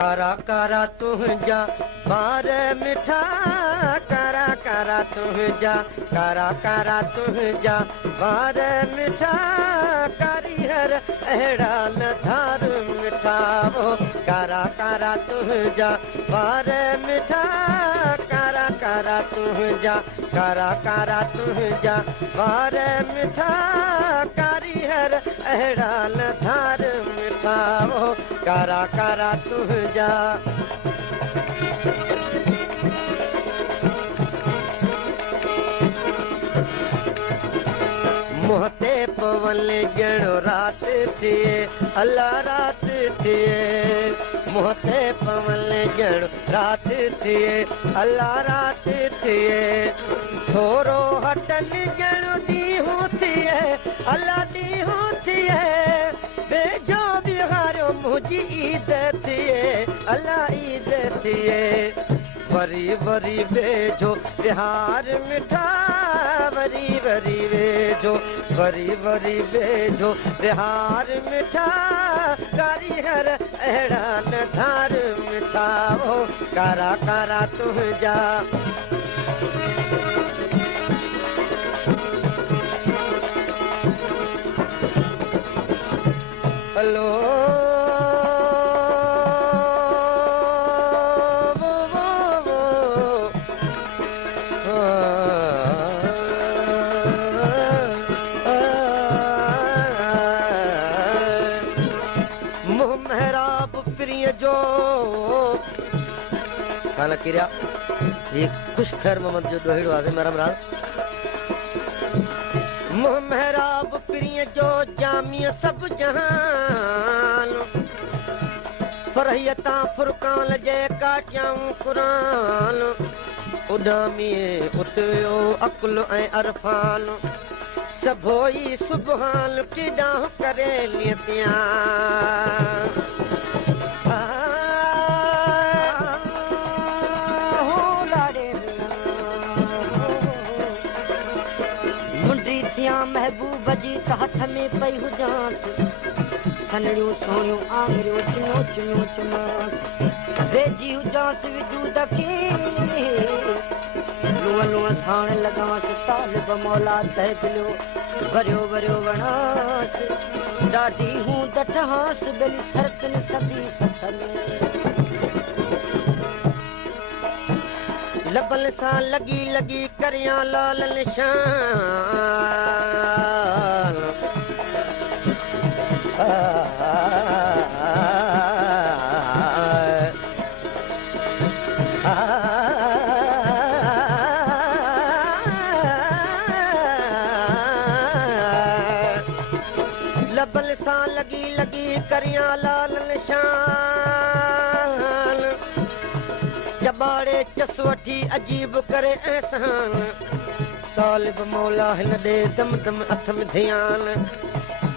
कारा कारा तुझा बार मिठा कारा कारा तुझा कारा कारा तुझा बार मिठा कारीगर अहिड़ा न धार मिठा वो कारा कारा तुझा बार मिठा कारा कारा तुझा कारा कारा तुझा बार मिठा कारीगर अहिड़ा न धार मिठा वो कारा कारा तुझा मोहते पवन जणो रात थिए अल्लाह रात थिए मोहते पवन जणो रात थिए अल्लाह रात थिए थोरो हटन जणो ॾींहं थिए अल्लाह ॾींहं थिए बेजो बिहारियो मुंहिंजी ईद थिए अल्लाह ईद थिए वरी वरी वेझो बिहार मिठा वरी वरी वेझो वरी वरी वेझो बिहार मिठा कारीगर अहिड़ा न धार मिठा वो कारा कारा तुझा हलो खाना किरिया ये खुश खैर मोहम्मद जो दोहिड़ो आहे मेरा मराज मेहराब प्रिय जो जामिया सब जहान फरहियता फुरकान जे काटियाऊं कुरान उडामी उतयो अकुल ऐं अरफान सभोई सुबहान किडां करे लियतियां महबूब जी त हथ में पई हुजांस सनड़ियूं सोनियूं आङिरियूं चुनियूं चुनियूं चुमांस वेझी हुजांस विजूद खे लूअ लूअ साण लॻांस तालिब मौला तहबिलियो वरियो वरियो वणांस ॾाढी हूं दटहांस बेली सरतन सदी सतन लबल सां लगी लगी करियां लाल निशान लबल सां लगी लगी करियां लाल निशान जबाड़े चस वठी अजीब करे एहसान तालिब मौला हिन ॾे दम दम हथ में ध्यान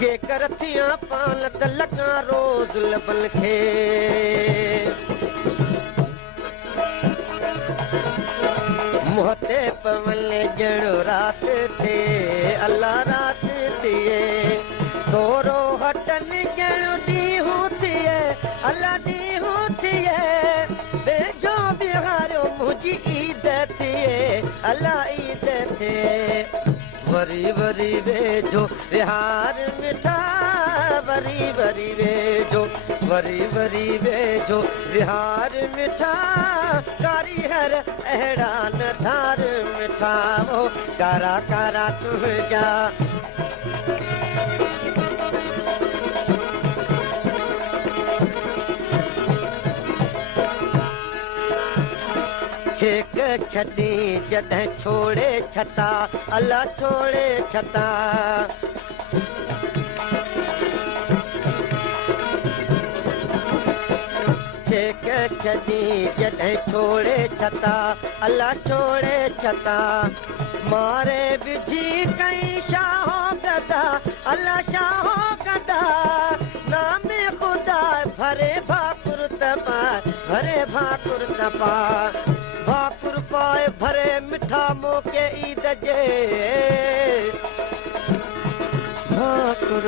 जेकर थियां पान त लॻां रोज़ लबल खे मोहते पवन जहिड़ो रात थिए अल्लाह रात थिए थोरो हटन जहिड़ो ॾींहं थिए अल्लाह ॾींहं थिए बेजो बिहारियो मुंहिंजी ईद थिए अल्लाह ईद थिए वरी वरी वेझो बिहार मिठा वरी वरी वेझो वरी वरी वेझो बिहार मिठा कारीगर अहिड़ा न धार मिठा वो कारा कारा तुझा छेक छॾी जॾहिं छोड़े छता अल्लाह छोड़े छता छेक छॾी जॾहिं छोड़े छता अल्लाह छोड़े छता मारे विझी कई शाहो गदा अल्लाह शाहो गदा नामे खुदा भरे भाकुर तपा भरे भाकुर तपा भाकुर पाए भरे मिठा मोके ईद जे भाकुर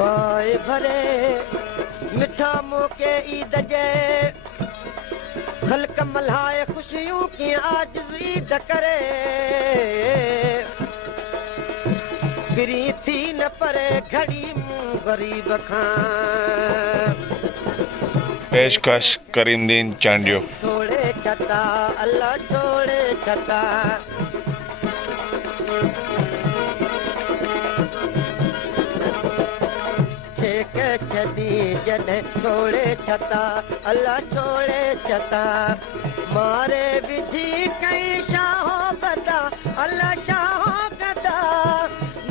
पाए भरे मिठा मौके ईद जे खल्क मल्हाए ख़ुशियूं कीअं आजिज़ ईद करे पिरी थी न परे घड़ी मूं ग़रीब खां पेशकश करीमदीन चांडियो छोड़े छता अल्लाह छोड़े छता छॾी जॾहिं छोड़े छता अल्लाह छोड़े छता मारे विझी कई शाहो गदा अल्लाह शाहो गदा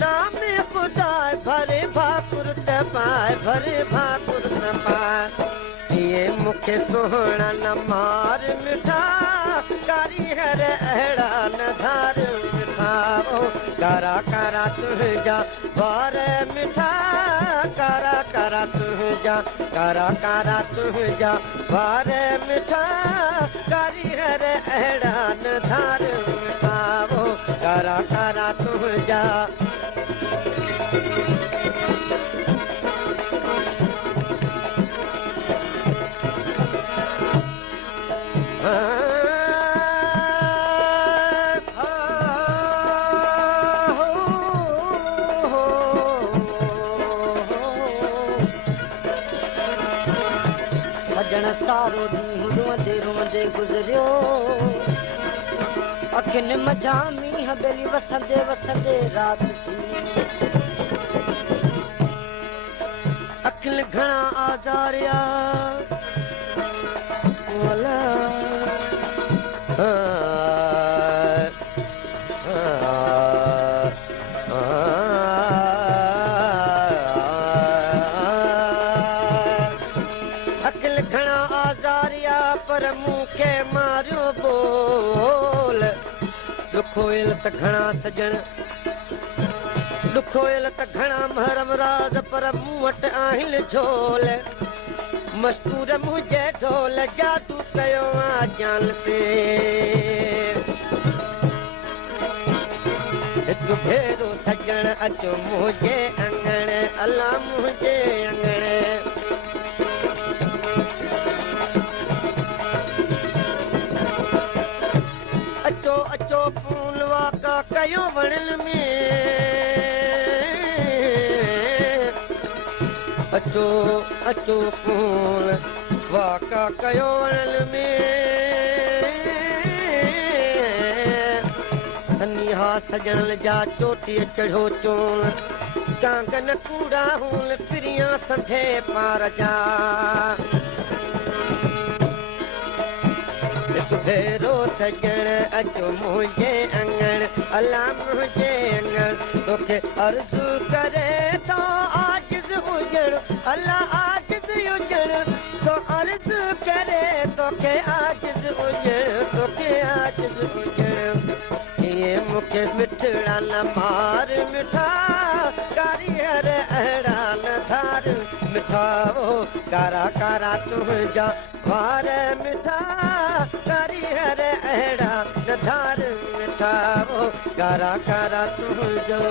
नाम ख़ुदा भरे भाकुर त पाए भरे भाकुर त पाए ये मूंखे सुहिणा न मार मिठा कारीगर अहिड़ा न धार मिठा ओ कारा कारा तुंहिंजा वार मिठा कारा कारा तुंहिंजा कारा कारा तुंहिंजा वार मिठा कारीगर अहिड़ा न धार मिठा ओ कारा कारा तुंहिंजा सजण सारो ॾींहुं रोंदे रोंदे गुज़रियो अखियुनि मझां मींहं ॿेली वसंदे वसंदे राति थी अखियुनि घणा आज़ारिया अखिल घणा आज़ारिया पर मूंखे मारियो बोल ॾुखोयल त घणा सजण ॾुखोयल त घणा महरम राज पर मूं वटि आहिनि झोल मस्तूर मुंहिंजे ढोल जादू कयो आहे जाल ते हिकु भेरो सजण अचो मुंहिंजे अंगण अलाह मुंहिंजे अंगण अचो अचो फूल वाका कयो वणनि में अचो अचो फूल वाका कयो वणनि में सनिहा सजण जा चोटीअ चढ़ो चोल कांगन कूड़ा हूल पिरियां संधे पार जा हिकु भेरो सजण अचो मुंहिंजे अंगण अलाह मुंहिंजे अंगण तोखे अर्ज़ु करे तो आजिज़ हुजण अलाह आजिज़ हुजण तो अर्ज़ु करे तोखे आजिज़ हुजण तोखे आजिज़ हुजण इहे मूंखे मिठड़ा न मार मिठा कारीगर अहिड़ा न धार मिठा ओ कारा कारा तुंहिंजा वार मिठा कारीगर अहिड़ा न धार मिठा ओ कारा कारा तुंहिंजो